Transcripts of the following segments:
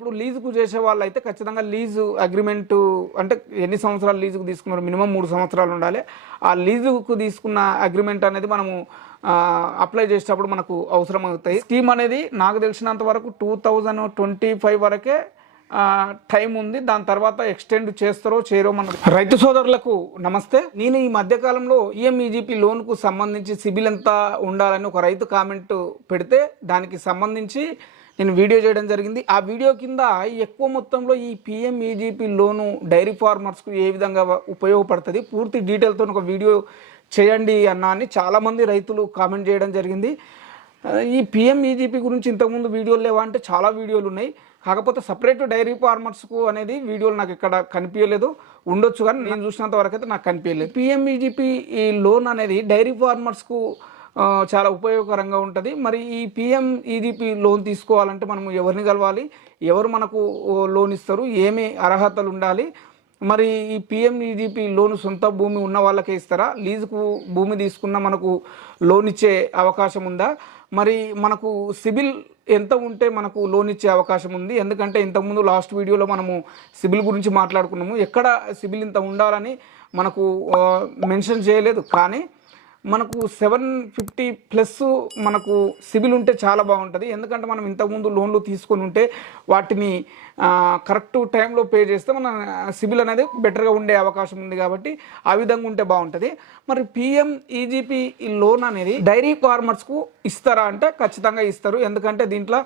ఇప్పుడు లీజుకు చేసే వాళ్ళు అయితే ఖచ్చితంగా లీజు అగ్రిమెంట్ అంటే ఎన్ని సంవత్సరాలు లీజుకు తీసుకున్నారు? మినిమం మూడు సంవత్సరాలు ఉండాలి. ఆ లీజుకు తీసుకున్న అగ్రిమెంట్ అనేది మనము అప్లై చేసేటప్పుడు మనకు అవసరం అవుతాయి స్కీమ్ అనేది నాకు తెలిసినంత వరకు టూ థౌజండ్ ట్వంటీ ఫైవ్ వరకే టైం ఉంది. దాని తర్వాత ఎక్స్టెండ్ చేస్తారో చేయరో మన రైతు సోదరులకు నమస్తే. నేను ఈ మధ్యకాలంలో ఈఎంఈజీపీ లోన్కు సంబంధించి సిబిల్ ఎంత ఉండాలని ఒక రైతు కామెంట్ పెడితే దానికి సంబంధించి నేను వీడియో చేయడం జరిగింది. ఆ వీడియో కింద ఎక్కువ మొత్తంలో ఈ పిఎంఈజీపీ లోను డైరీ ఫార్మర్స్కు ఏ విధంగా ఉపయోగపడుతుంది? పూర్తి డీటెయిల్తో ఒక వీడియో చేయండి అన్న అని చాలామంది రైతులు కామెంట్ చేయడం జరిగింది. ఈ ఈ పిఎంఈజీపీ గురించి ఇంతకుముందు వీడియోలు లేవా అంటే చాలా వీడియోలు ఉన్నాయి. కాకపోతే సపరేట్ డైరీ ఫార్మర్స్కు అనేది వీడియోలు నాకు ఇక్కడ కనిపించలేదు. ఉండొచ్చు కానీ నేను చూసినంత వరకు అయితే నాకు కనిపించలేదు. పిఎంఈజీపీ ఈ లోన్ అనేది డైరీ ఫార్మర్స్కు చాలా ఉపయోగకరంగా ఉంటుంది. మరి ఈ పిఎం ఈడిపి లోన్ తీసుకోవాలంటే మనం ఎవరిని కలవాలి? ఎవరు మనకు లోన్ ఇస్తారు? ఏమి అర్హతలు ఉండాలి? మరి ఈ పిఎం ఈడిపి లోన్ సొంత భూమి ఉన్న వాళ్ళకే ఇస్తారా? లీజుకు భూమి తీసుకున్న మనకు లోన్ ఇచ్చే అవకాశం ఉందా? మరి మనకు సిబిల్ ఎంత ఉంటే మనకు లోన్ ఇచ్చే అవకాశం ఉంది? ఎందుకంటే ఇంతకుముందు లాస్ట్ వీడియోలో మనము సిబిల్ గురించి మాట్లాడుకున్నాము. ఎక్కడ సిబిల్ ఇంత ఉండాలని మనకు మెన్షన్ చేయలేదు. కానీ మనకు సెవెన్ ఫిఫ్టీ ప్లస్ మనకు సిబిల్ ఉంటే చాలా బాగుంటుంది. ఎందుకంటే మనం ఇంతకుముందు లోన్లు తీసుకొని ఉంటే వాటిని కరెక్ట్ టైంలో పే చేస్తే మన సిబిల్ అనేది బెటర్గా ఉండే అవకాశం ఉంది కాబట్టి ఆ విధంగా ఉంటే బాగుంటుంది. మరి పిఎం ఈజీపీ ఈ లోన్ అనేది డైరీ ఫార్మర్స్కు ఇస్తారా అంటే ఖచ్చితంగా ఇస్తారు. ఎందుకంటే దీంట్లో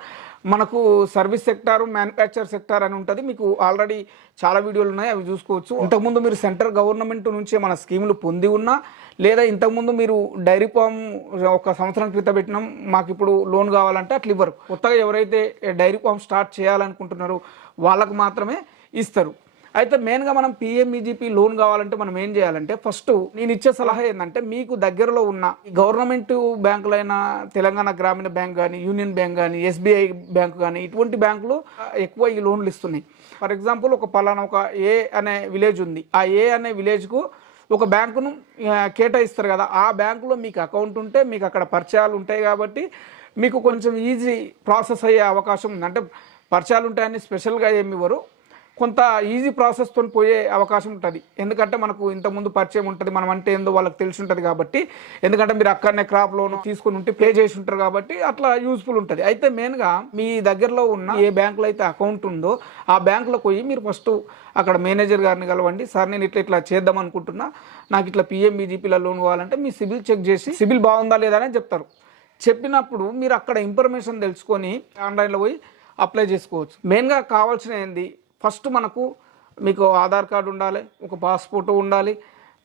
మనకు సర్వీస్ సెక్టార్ మ్యానుఫ్యాక్చర్ సెక్టార్ అని ఉంటుంది. మీకు ఆల్రెడీ చాలా వీడియోలు ఉన్నాయి అవి చూసుకోవచ్చు. ఇంతకుముందు మీరు సెంట్రల్ గవర్నమెంట్ నుంచి మన స్కీములు పొంది ఉన్నా లేదా ఇంతకుముందు మీరు డైరీ ఫామ్ ఒక సంవత్సరం క్రితం పెట్టినాం మాకు ఇప్పుడు లోన్ కావాలంటే అట్లా ఇవ్వరు. కొత్తగా ఎవరైతే డైరీ ఫామ్ స్టార్ట్ చేయాలనుకుంటున్నారో వాళ్ళకు మాత్రమే ఇస్తారు. అయితే మెయిన్గా మనం పిఎంఈజీపీ లోన్ కావాలంటే మనం ఏం చేయాలంటే ఫస్ట్ నేను ఇచ్చే సలహా ఏంటంటే మీకు దగ్గరలో ఉన్న గవర్నమెంట్ బ్యాంకులైన తెలంగాణ గ్రామీణ బ్యాంక్ కానీ యూనియన్ బ్యాంక్ కానీ ఎస్బీఐ బ్యాంక్ కానీ ఇటువంటి బ్యాంకులు ఎక్కువ ఈ లోన్లు ఇస్తున్నాయి. ఫర్ ఎగ్జాంపుల్ ఒక పలానా ఒక ఏ అనే విలేజ్ ఉంది. ఆ ఏ అనే విలేజ్కు ఒక బ్యాంకును కేటాయిస్తారు కదా. ఆ బ్యాంకులో మీకు అకౌంట్ ఉంటే మీకు అక్కడ పరిచయాలు ఉంటాయి కాబట్టి మీకు కొంచెం ఈజీ ప్రాసెస్ అయ్యే అవకాశం ఉంది. అంటే పరిచయాలు ఉంటాయని స్పెషల్గా ఏమి ఇవ్వరు కొంత ఈజీ ప్రాసెస్తో పోయే అవకాశం ఉంటుంది ఎందుకంటే మనకు ఇంతకుముందు పరిచయం ఉంటుంది మనం అంటే ఏందో వాళ్ళకి తెలిసి ఉంటుంది కాబట్టి. ఎందుకంటే మీరు అక్కడనే క్రాప్ లోన్ తీసుకుని ఉంటే పే చేసి ఉంటారు కాబట్టి అట్లా యూస్ఫుల్ ఉంటుంది అయితే మెయిన్గా మీ దగ్గరలో ఉన్న ఏ బ్యాంకులో అయితే అకౌంట్ ఉందో ఆ బ్యాంకులో పోయి మీరు ఫస్ట్ అక్కడ మేనేజర్ గారిని కలవండి. సార్ నేను ఇట్లా ఇట్లా చేద్దాం అనుకుంటున్నా నాకు ఇట్లా పిఎంఈజీపీలో లోన్ కావాలంటే మీ సిబిల్ చెక్ చేసి సిబిల్ బాగుందా లేదా అని చెప్తారు. చెప్పినప్పుడు మీరు అక్కడ ఇన్ఫర్మేషన్ తెలుసుకొని ఆన్లైన్లో పోయి అప్లై చేసుకోవచ్చు. మెయిన్గా కావాల్సిన ఏంది? ఫస్ట్ మనకు మీకు ఆధార్ కార్డు ఉండాలి ఒక పాస్పోర్ట్ ఉండాలి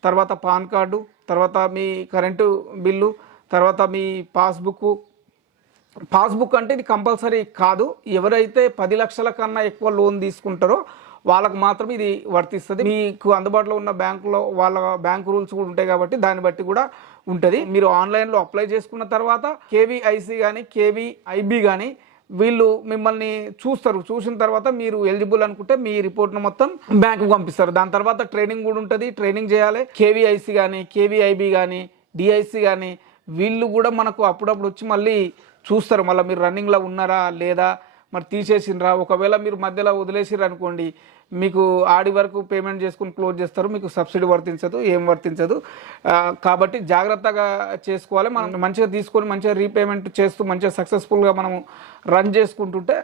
తర్వాత పాన్ కార్డు తర్వాత మీ కరెంటు బిల్లు తర్వాత మీ పాస్బుక్. పాస్బుక్ అంటే ఇది కంపల్సరీ కాదు. ఎవరైతే పది లక్షల కన్నా ఎక్కువ లోన్ తీసుకుంటారో వాళ్ళకు మాత్రం ఇది వర్తిస్తుంది. మీకు అందుబాటులో ఉన్న బ్యాంకులో వాళ్ళ బ్యాంకు రూల్స్ కూడా ఉంటాయి కాబట్టి దాన్ని బట్టి కూడా ఉంటుంది. మీరు ఆన్లైన్లో అప్లై చేసుకున్న తర్వాత కేవీఐసి కానీ కేవీఐబి కానీ వీళ్ళు మిమ్మల్ని చూస్తారు. చూసిన తర్వాత మీరు ఎలిజిబుల్ అనుకుంటే మీ రిపోర్ట్ను మొత్తం బ్యాంకుకు పంపిస్తారు. దాని తర్వాత ట్రైనింగ్ కూడా ఉంటుంది. ట్రైనింగ్ చేయాలి. కేవీఐసి కానీ కేవీఐబి కానీ డిఐసి కానీ వీళ్ళు కూడా మనకు అప్పుడప్పుడు వచ్చి మళ్ళీ చూస్తారు. మళ్ళీ మీరు రన్నింగ్లో ఉన్నారా? లేదా? మరి తీసేసినరా ఒకవేళ మీరు మధ్యలో వదిలేసిర్రు అనుకోండి మీకు ఆడి వరకు పేమెంట్ చేసుకుని క్లోజ్ చేస్తారు మీకు సబ్సిడీ వర్తించదు ఏం వర్తించదు. కాబట్టి జాగ్రత్తగా చేసుకోవాలి. మనం మంచిగా తీసుకొని మంచిగా రీపేమెంట్ చేస్తూ మంచిగా సక్సెస్ఫుల్గా మనం రన్ చేసుకుంటుంటే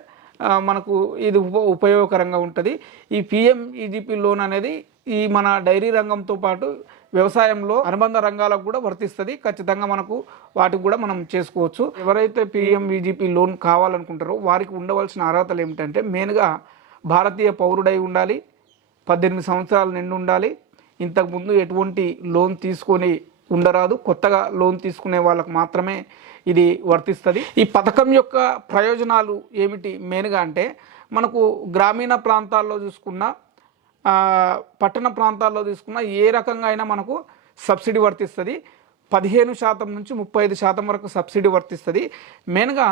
మనకు ఇది ఉప ఉపయోగకరంగా ఉంటుంది. ఈ పిఎం ఈజీపీ లోన్ అనేది ఈ మన డైరీ రంగంతో పాటు వ్యవసాయంలో అనుబంధ రంగాలకు కూడా వర్తిస్తుంది. ఖచ్చితంగా మనకు వాటికి కూడా మనం చేసుకోవచ్చు. ఎవరైతే పిఎం ఈజీపీ లోన్ కావాలనుకుంటారో వారికి ఉండవలసిన అర్హతలు ఏమిటంటే మెయిన్గా భారతీయ పౌరుడై ఉండాలి పద్దెనిమిది సంవత్సరాలు నిండి ఉండాలి. ఇంతకుముందు ఎటువంటి లోన్ తీసుకొని ఉండరాదు. కొత్తగా లోన్ తీసుకునే వాళ్ళకు మాత్రమే ఇది వర్తిస్తుంది. ఈ పథకం యొక్క ప్రయోజనాలు ఏమిటి మెయిన్గా అంటే మనకు గ్రామీణ ప్రాంతాల్లో చూసుకున్న పట్టణ ప్రాంతాల్లో తీసుకున్న ఏ రకంగా అయినా మనకు సబ్సిడీ వర్తిస్తుంది. పదిహేను శాతం నుంచి ముప్పై ఐదు శాతం వరకు సబ్సిడీ వర్తిస్తుంది. మెయిన్గా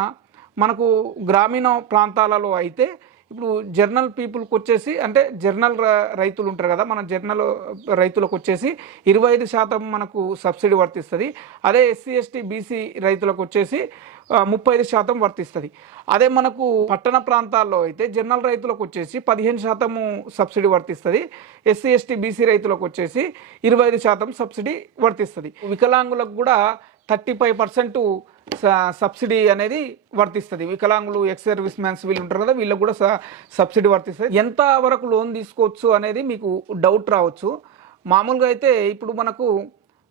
మనకు గ్రామీణ ప్రాంతాలలో అయితే ఇప్పుడు జర్నల్ పీపుల్కి వచ్చేసి అంటే జర్నల్ రైతులు ఉంటారు కదా మన జర్నల్ రైతులకు వచ్చేసి ఇరవై ఐదు శాతం మనకు సబ్సిడీ వర్తిస్తుంది. అదే ఎస్సీ ఎస్టీ బీసీ రైతులకు వచ్చేసి ముప్పై ఐదు శాతం వర్తిస్తుంది. అదే మనకు పట్టణ ప్రాంతాల్లో అయితే జర్నల్ రైతులకు వచ్చేసి పదిహేను శాతము సబ్సిడీ వర్తిస్తుంది. ఎస్సీ ఎస్టీ బీసీ రైతులకు వచ్చేసి ఇరవై ఐదు శాతం సబ్సిడీ వర్తిస్తుంది. వికలాంగులకు కూడా థర్టీ ఫైవ్ పర్సెంట్ సబ్సిడీ అనేది వర్తిస్తుంది. వికలాంగులు ఎక్స్ సర్వీస్ మ్యాన్స్ వీళ్ళు ఉంటారు కదా వీళ్ళకి కూడా స- సబ్సిడీ వర్తిస్తుంది. ఎంత వరకు లోన్ తీసుకోవచ్చు అనేది మీకు డౌట్ రావచ్చు. మామూలుగా అయితే ఇప్పుడు మనకు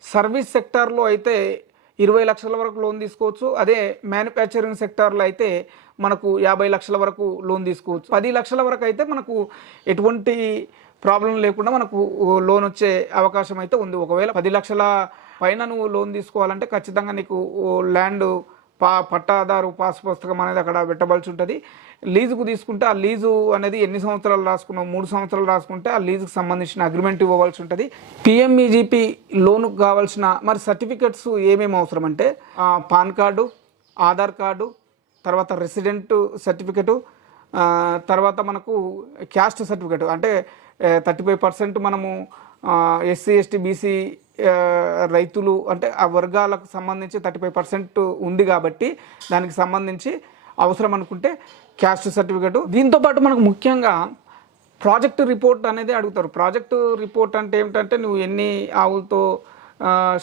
సర్వీస్ సెక్టార్లో అయితే ఇరవై లక్షల వరకు లోన్ తీసుకోవచ్చు. అదే మ్యానుఫ్యాక్చరింగ్ సెక్టార్లో అయితే మనకు యాభై లక్షల వరకు లోన్ తీసుకోవచ్చు. పది లక్షల వరకు అయితే మనకు ఎటువంటి ప్రాబ్లం లేకుండా మనకు లోన్ వచ్చే అవకాశం అయితే ఉంది. ఒకవేళ పది లక్షల పైన నువ్వు లోన్ తీసుకోవాలంటే ఖచ్చితంగా నీకు ల్యాండ్ పా పట్టాదారు పాస్ పుస్తకం అనేది అక్కడ పెట్టవలసి ఉంటుంది. లీజుకు తీసుకుంటే ఆ లీజు అనేది ఎన్ని సంవత్సరాలు రాసుకున్నావు? మూడు సంవత్సరాలు రాసుకుంటే ఆ లీజుకు సంబంధించిన అగ్రిమెంట్ ఇవ్వవలసి ఉంటుంది. పిఎంఈజీపీ లోనుకు కావాల్సిన మరి సర్టిఫికెట్స్ ఏమేమి అవసరం అంటే పాన్ కార్డు ఆధార్ కార్డు తర్వాత రెసిడెంట్ సర్టిఫికెటు తర్వాత మనకు క్యాస్ట్ సర్టిఫికెట్. అంటే థర్టీ ఫైవ్ పర్సెంట్ మనము ఎస్సీ ఎస్టీ బీసీ రైతులు అంటే ఆ వర్గాలకు సంబంధించి థర్టీ ఫైవ్ పర్సెంట్ ఉంది కాబట్టి దానికి సంబంధించి అవసరం అనుకుంటే క్యాస్ట్ సర్టిఫికెట్. దీంతో పాటు మనకు ముఖ్యంగా ప్రాజెక్ట్ రిపోర్ట్ అనేది అడుగుతారు. ప్రాజెక్ట్ రిపోర్ట్ అంటే ఏమిటంటే నువ్వు ఎన్ని ఆవులతో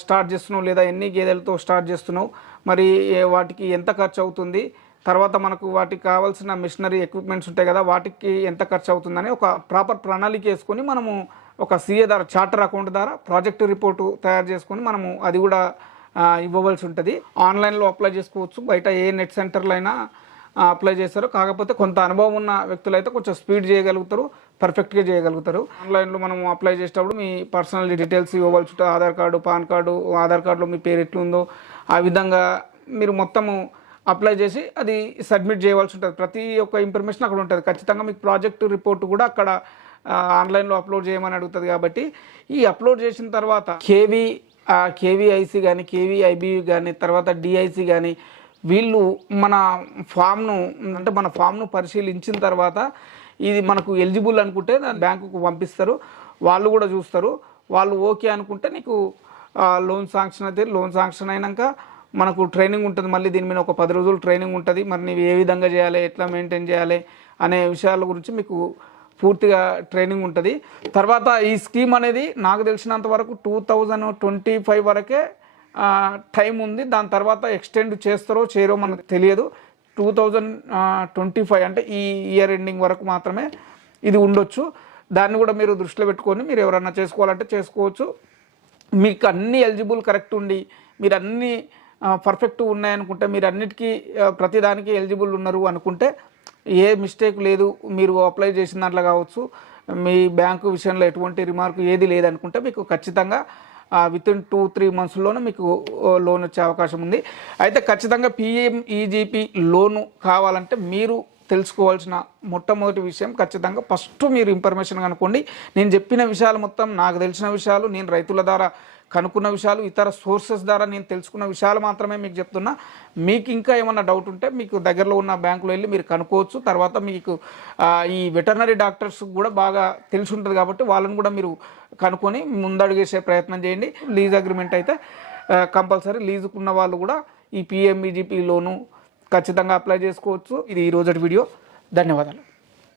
స్టార్ట్ చేస్తున్నావు లేదా ఎన్ని గేదెలతో స్టార్ట్ చేస్తున్నావు మరి వాటికి ఎంత ఖర్చు అవుతుంది తర్వాత మనకు వాటికి కావాల్సిన మిషనరీ ఎక్విప్మెంట్స్ ఉంటాయి కదా వాటికి ఎంత ఖర్చు అవుతుందని ఒక ప్రాపర్ ప్రణాళిక వేసుకొని మనము ఒక సీఏ ద్వారా చార్టర్ అకౌంట్ ద్వారా ప్రాజెక్ట్ రిపోర్టు తయారు చేసుకొని మనము అది కూడా ఇవ్వవలసి ఉంటుంది. ఆన్లైన్లో అప్లై చేసుకోవచ్చు. బయట ఏ నెట్ సెంటర్లో అయినా అప్లై చేస్తారు కాకపోతే కొంత అనుభవం ఉన్న వ్యక్తులు అయితే కొంచెం స్పీడ్ చేయగలుగుతారు పర్ఫెక్ట్గా చేయగలుగుతారు. ఆన్లైన్లో మనం అప్లై చేసేటప్పుడు మీ పర్సనల్ డీటెయిల్స్ ఇవ్వవలసి ఉంటుంది Aadhaar card PAN card Aadhaar కార్డులో మీ పేరు ఎట్లుందో ఆ విధంగా మీరు మొత్తము అప్లై చేసి అది సబ్మిట్ చేయవలసి ఉంటుంది. ప్రతి ఒక్క ఇన్ఫర్మేషన్ అక్కడ ఉంటుంది. ఖచ్చితంగా మీకు ప్రాజెక్ట్ రిపోర్ట్ కూడా అక్కడ ఆన్లైన్లో అప్లోడ్ చేయమని అడుగుతుంది కాబట్టి ఈ అప్లోడ్ చేసిన తర్వాత కేవీ కేవీఐసి కానీ కేవీఐబి కానీ తర్వాత డిఐసి కానీ వీళ్ళు మన ఫామ్ను అంటే మన ఫామ్ను పరిశీలించిన తర్వాత ఇది మనకు ఎలిజిబుల్ అనుకుంటే బ్యాంకుకు పంపిస్తారు. వాళ్ళు కూడా చూస్తారు. వాళ్ళు ఓకే అనుకుంటే నీకు లోన్ శాంక్షన్ అయితే లోన్ శాంక్షన్ అయినాక మనకు ట్రైనింగ్ ఉంటుంది. మళ్ళీ దీని మీద ఒక పది రోజులు ట్రైనింగ్ ఉంటుంది. మరి నీవు ఏ విధంగా చేయాలి ఎట్లా మెయింటైన్ చేయాలి అనే విషయాల గురించి మీకు పూర్తిగా ట్రైనింగ్ ఉంటుంది. తర్వాత ఈ స్కీమ్ అనేది నాకు తెలిసినంత వరకు టూ థౌజండ్ ట్వంటీ ఫైవ్ వరకే టైం ఉంది. దాని తర్వాత ఎక్స్టెండ్ చేస్తారో చేయరో మనకు తెలియదు. టూ థౌజండ్ ట్వంటీ ఫైవ్ అంటే ఈ ఇయర్ ఎండింగ్ వరకు మాత్రమే ఇది ఉండొచ్చు. దాన్ని కూడా మీరు దృష్టిలో పెట్టుకొని మీరు ఎవరన్నా చేసుకోవాలంటే చేసుకోవచ్చు. మీకు అన్ని ఎలిజిబుల్ కరెక్ట్ ఉండి మీరు అన్ని పర్ఫెక్ట్ ఉన్నాయనుకుంటే మీరు అన్నిటికీ ప్రతిదానికి ఎలిజిబుల్ ఉన్నారు అనుకుంటే ఏ మిస్టేక్ లేదు మీరు అప్లై చేసిన దాంట్లో కావచ్చు మీ బ్యాంకు విషయంలో ఎటువంటి రిమార్క్ ఏది లేదనుకుంటే మీకు ఖచ్చితంగా విత్ ఇన్ టూ త్రీ మంత్స్లోనే మీకు లోన్ వచ్చే అవకాశం ఉంది. అయితే ఖచ్చితంగా పిఎంఈజీపీ లోను కావాలంటే మీరు తెలుసుకోవాల్సిన మొట్టమొదటి విషయం ఖచ్చితంగా ఫస్ట్ మీరు ఇన్ఫర్మేషన్ కనుక్కోండి. నేను చెప్పిన విషయాలు మొత్తం నాకు తెలిసిన విషయాలు నేను రైతుల ద్వారా కనుక్కున్న విషయాలు ఇతర సోర్సెస్ ద్వారా నేను తెలుసుకున్న విషయాలు మాత్రమే మీకు చెప్తున్నా. మీకు ఇంకా ఏమన్నా డౌట్ ఉంటే మీకు దగ్గరలో ఉన్న బ్యాంకులో వెళ్ళి మీరు కనుక్కోవచ్చు. తర్వాత మీకు ఈ వెటర్నరీ డాక్టర్స్ కూడా బాగా తెలిసి ఉంటుంది కాబట్టి వాళ్ళని కూడా మీరు కనుక్కొని ముందడుగేసే ప్రయత్నం చేయండి. లీజ్ అగ్రిమెంట్ అయితే కంపల్సరీ లీజుకున్న వాళ్ళు కూడా ఈ పిఎంఈజీపీ లోను ఖచ్చితంగా అప్లై చేసుకోవచ్చు. ఇది ఈ రోజటి వీడియో. ధన్యవాదాలు.